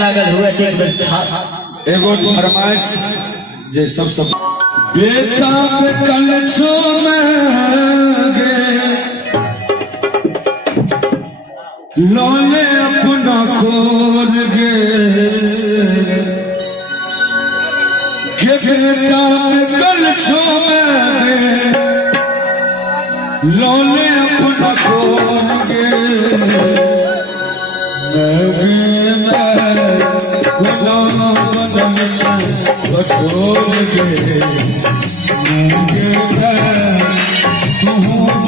लागल हुए एक बेर एगो फरमाइश जे सब बेटा पे कलछो में गे लोले अपना खोल गे बेटा पे कलछो में गे लोले अपना खोल गे बटोल गे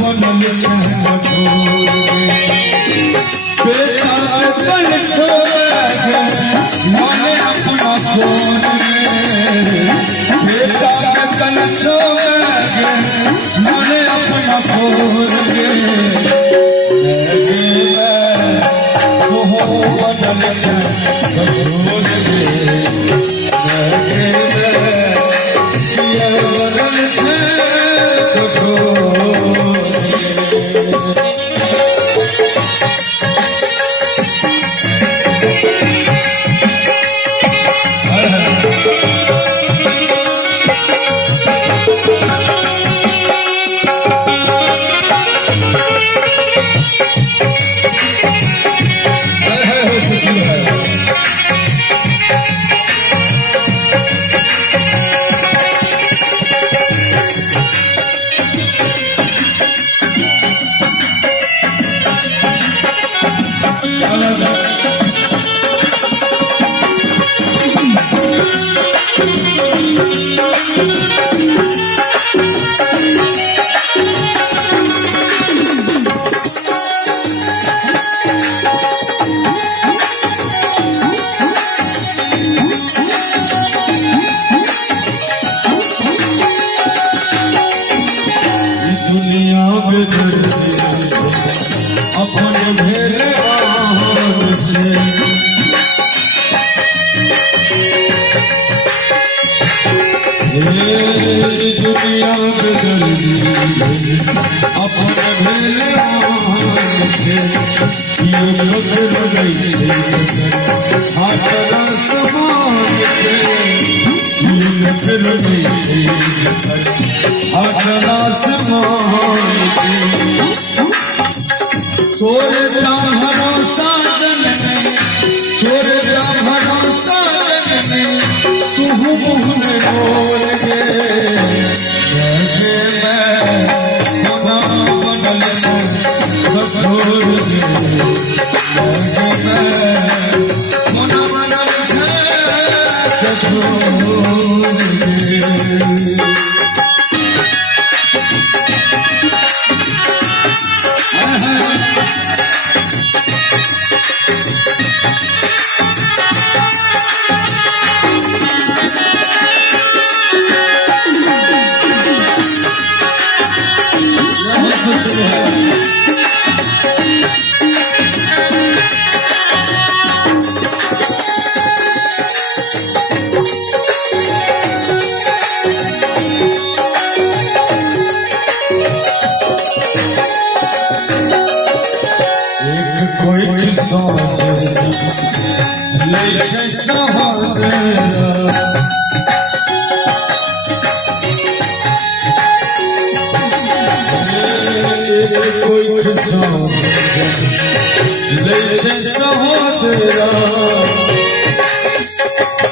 बनल से बटोल गे बेटा कल छोड़ माने अपना खोल गे बेटा कल छोड़ माने अपना खोल गे बनल से बटोल गे दुनिया अपने भेले हाथरा समान हाथरा समान तोरे भरोसा जन में तोरे भरोसा जन में तू मुँह बोल गे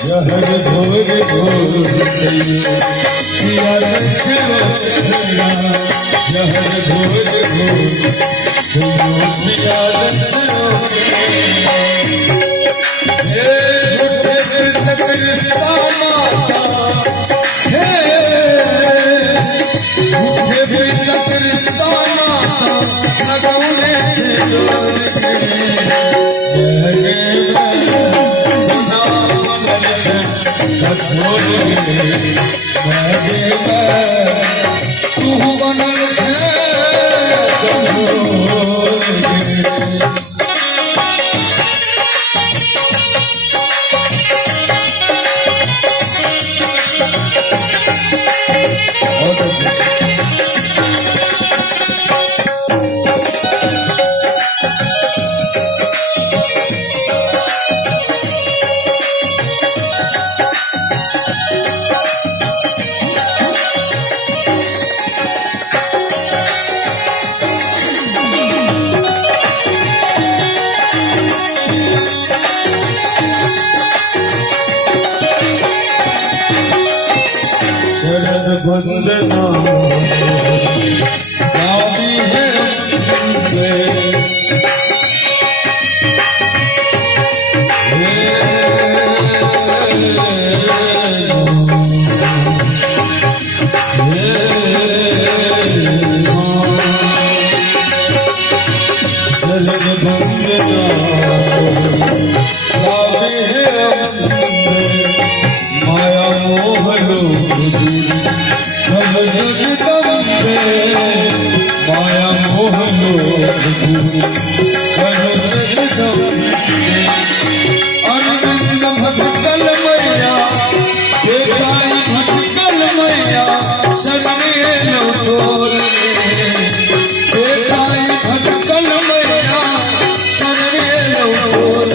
जहर घोर घोर जहर घोर तू बनल वंदना गावी है अम्बे। चरण वंदना गावे है अम्बे। माया मोह लोभ सब जगदम्बे। माया मोह लोभ सब जगदम्बे। अरविंद भटकल मैया बेकाई भटकल मैया सजने लोटोर बेकाई भटकल मैया सजने लोटोर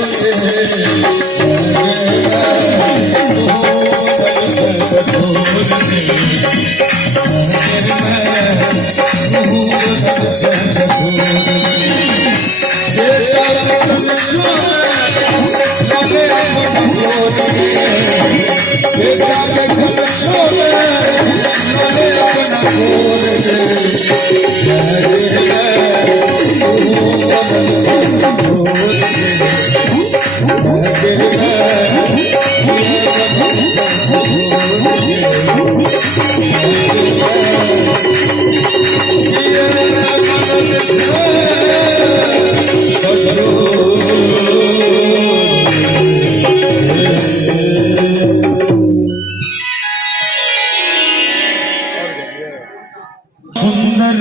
सुंदर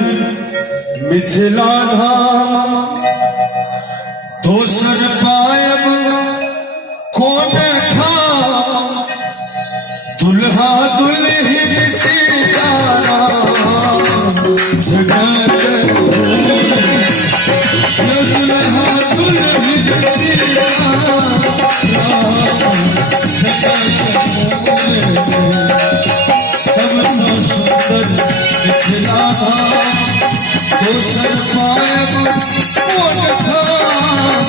मिथिला धाम दोसर पायब कोन ठाम। दुल्हा दुल्हन सीताराम जगत दुल्हा दुल्हन सीताराम सबसे सुंदर मिथिला धाम दोसर पायब कोन ठाम।